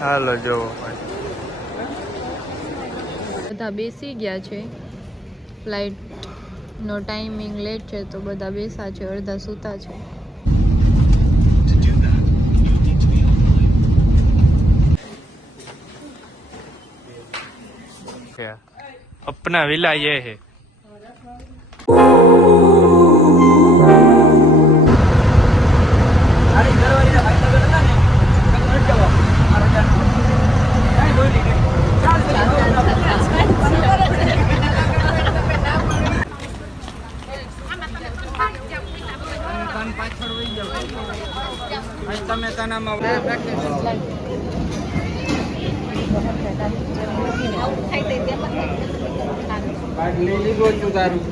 હાલો જોવો બધા બેસી ગયા છે. ફ્લાઇટ નો ટાઈમિંગ લેટ છે તો બધા બેસા છે, અડધા સૂતા છે. अपना विला ये है.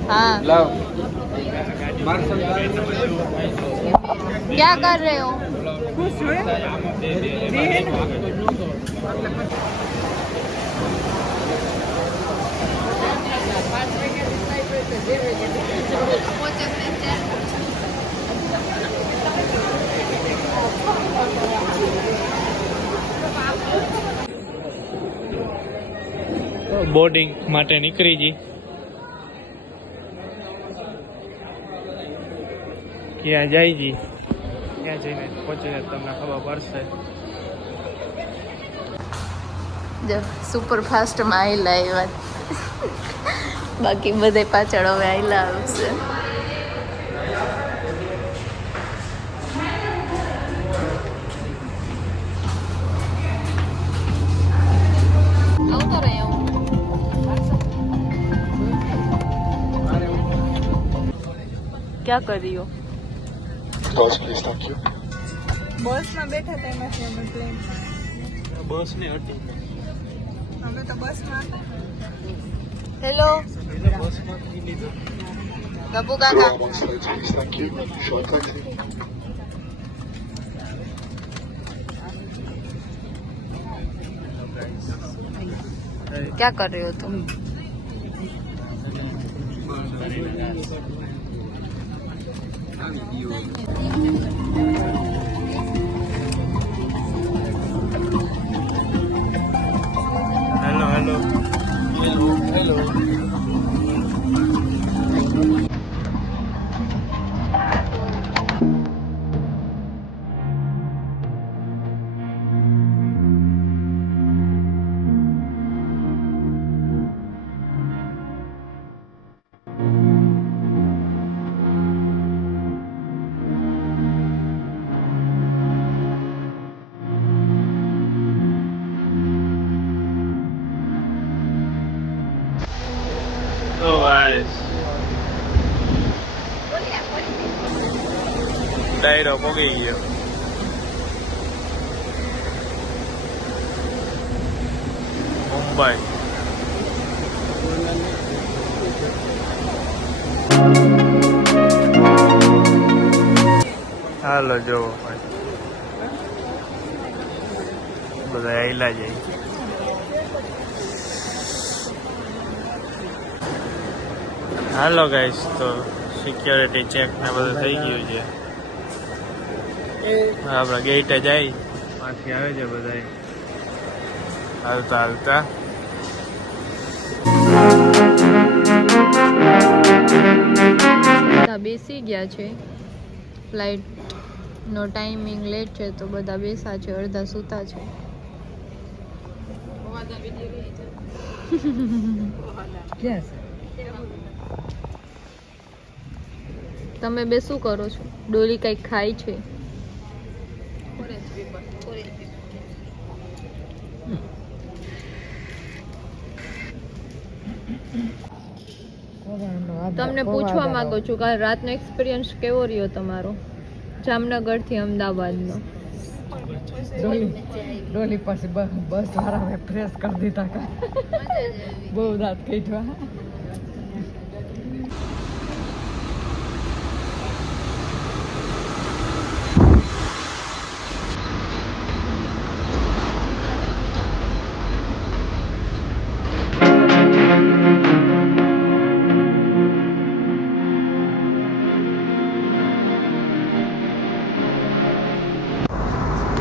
हाँ क्या कर रहे हो? બોર્ડિંગ માટે નીકળી જી. ક્યાં જાય જી, ક્યાં જઈને પહોંચીને તમને ખબર પડશે. જો સુપર ફાસ્ટમાં આયલા આવ્યા, બાકી બધે પાછળ હવે આયલા આવશે. આવતો રહે क्या कर रही हो? बस प्लीज थैंक यू. बस में बैठा था एमांथी અમે પ્લેન બસ ને હતી, અમે તો બસ માં હતા. हेलो बाबू काका, Please thank you. Short taxi. क्या कर रहे हो तुम? Hello hello hello. તો ગાઈસ ડાયરો પોગી ગયો. મુંબઈ. હાલો જોવો બધા આયલા જાય. હાલો ગાઈસ, તો સિક્યોરિટી ચેક ને બધું થઈ ગયું છે. આપણા ગેટે જાય, પાછી આવે છે બધા હાલતા હાલતા. બધા બેસી ગયા છે. ફ્લાઇટ નો ટાઈમિંગ લેટ છે તો બધા બેસા છે, અડધા સૂતા છે. તમે બે શું કરો છો? ડોલી કઈક ખાય છે. તમને પૂછવા માંગુ છું, કાલ રાતનો એક્સપિરિયન્સ કેવો રહ્યો તમારો જામનગર થી અમદાવાદનો? ડોલી પાસે બસ વાળા ફ્રેશ કરી દીધા કા બહુ રાત કાઢવા.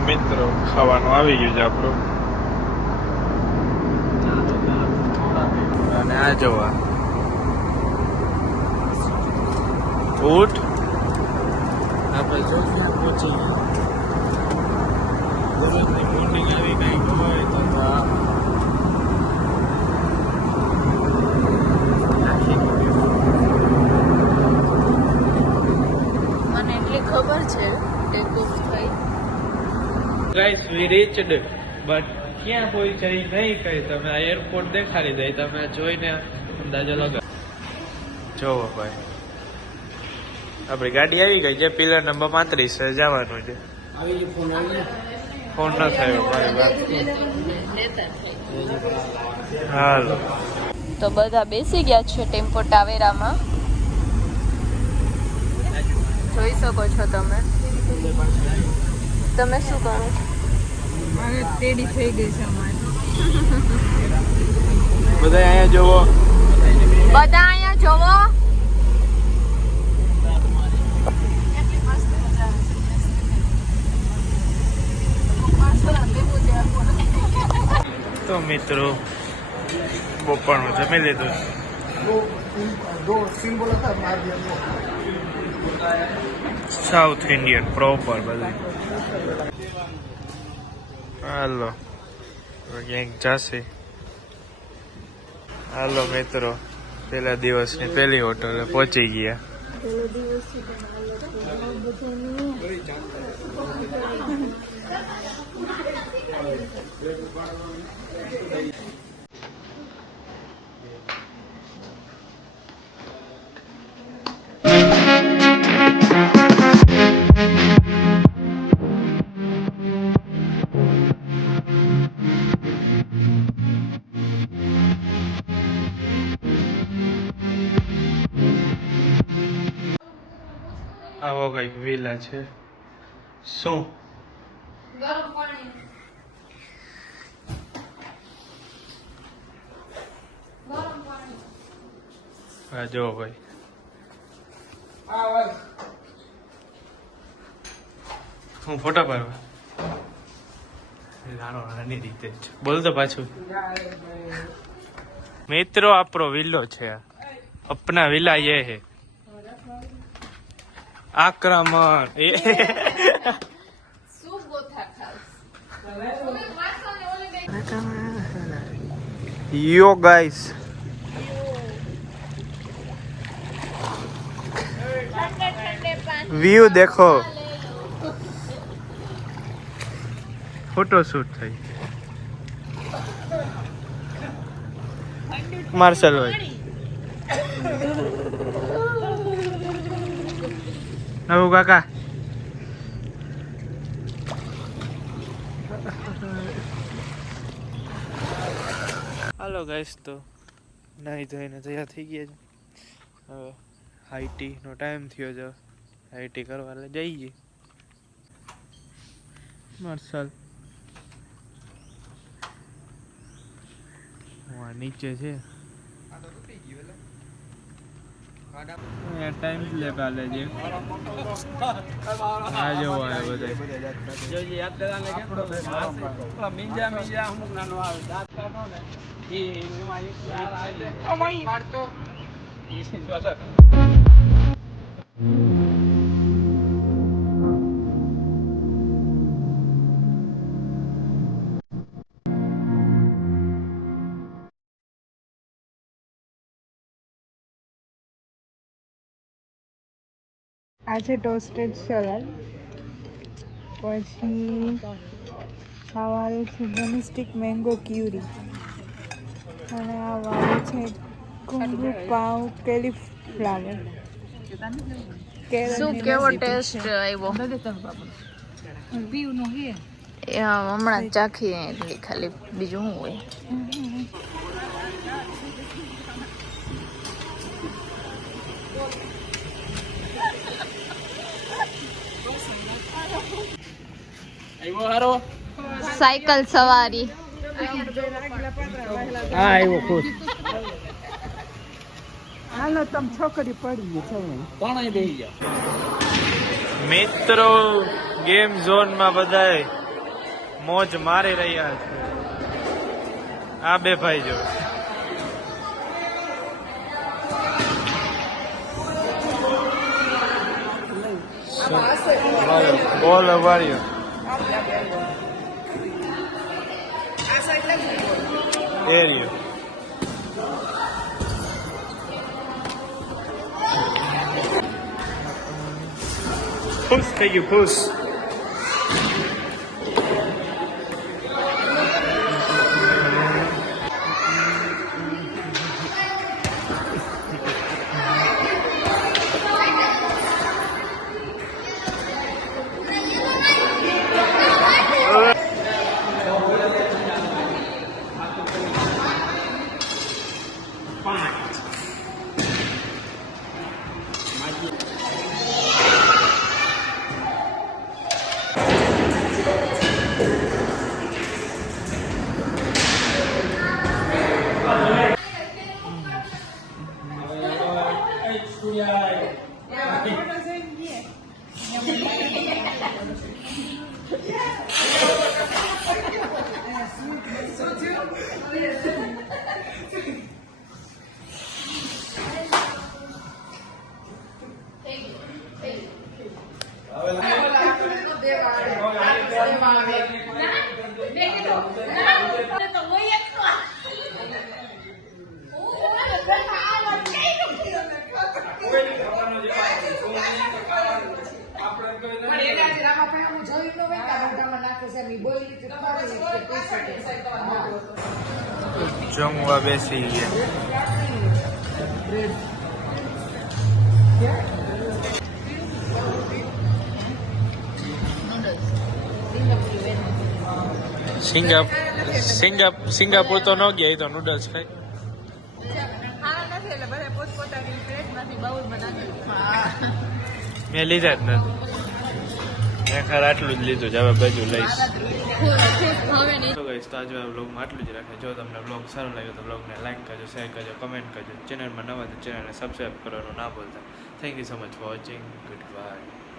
મિત્રો ખાવાનું આવી ગયું છે આપણું. અને આ જોવા ઊંટ આપણે ચોકિયા પહોંચી ગયા. દરરોજની મોર્નિંગ આવી કંઈક હોય તો આ મને એટલી ખબર છે ટેક ઓફ થઈ. ગાઈસ વી રીચડ બટ ક્યાં પહોંચાઈ નહીં કઈ તમે આ એરપોર્ટ દેખાડી દઈ તમે જોઈને અંદાજો લગાવો. જોવો ભાઈ આપણી ગાડી આવી ગઈ છે. પિલર નંબર 35 જવાનું છે. ફોન ન થયો મારી વાત. હાલો તો બધા બેસી ગયા છે ટેમ્પો ટાવેરામાં. જોઈ શકો છો તમે. તમે શું કરો છો? મારે ટેડી થઈ ગઈ છે અમારી. બધા અહીંયા જોવો. બધા અહીંયા જોવો. તો મિત્રો બપોરનું જમી લીધું. સાઉથ ઇન્ડિયન પ્રોપર બધું. હાલો ક્યાંક જશે. હાલો મિત્રો પહેલા દિવસની પહેલી હોટલે પહોંચી ગયા. આવો કઈક વિલા છે. શું હા જો ભાઈ હું ફોટો પાડવા નાની રીતે જ બોલ તો પાછું. મિત્રો આપણો વિલ્લો છે. અપના વિલા ये है. આક્રમણ यो गाइस व्यू देखो. फोटो शूट થઈ માર્શલ ભાઈ. નવું કાકા હાલો ગાઈસ તો નાહી ધોઈને તૈયાર થઈ ગયા છે. હવે હાઈટી નો ટાઈમ થયો છે. હાઈટી કરવા જઈએ. માર્શલ નીચે છે. ટાઈમ સ્લેપ આલે છે. આ જેવો આવે બધા મીંજા અમુક નાનો આવે દાંત કાઢો ને આ છે ટોસ્ટેડ સલાડ. પછી ખાવાનું છે ડોમેસ્ટિક મેંગો ક્યુરી. અને આ વાળું છે કુંગુ પાવ કેલીફ્લાવર. શું કેવો ટેસ્ટ આવ્યો? એ હમણાં ચાખી એટલી ખાલી. બીજું શું હોય? સાયકલ સવારી. હા આવ્યો ખુશ. હાલો તમે છોકરી પડી છે મિત્રો ગેમ ઝોન માં બધાય મોજ મારી રહ્યા છે આ બે ભાઈ જો બોલ વાળ્યો એરિયો ખુશ થઈ ગયું ખુશ જમવા બેસી ગયા સિંગાપુર તો ન ગયા એ તો નૂડલ્સ ખાય મેં લીધા જ નથી મેં ખરા આટલું જ લીધું છે હવે બધું લઈશ તો ગાઈસ તો આજે બ્લોગમાં આટલું જ રાખે જો તમને બ્લોગ સારો લાગ્યો તો બ્લોગને લાઈક કરજો શેર કરજો કમેન્ટ કરજો ચેનલમાં નવા તો ચેનલને સબસ્ક્રાઈબ કરવાનું ના ભૂલતા thank you so much for watching good bye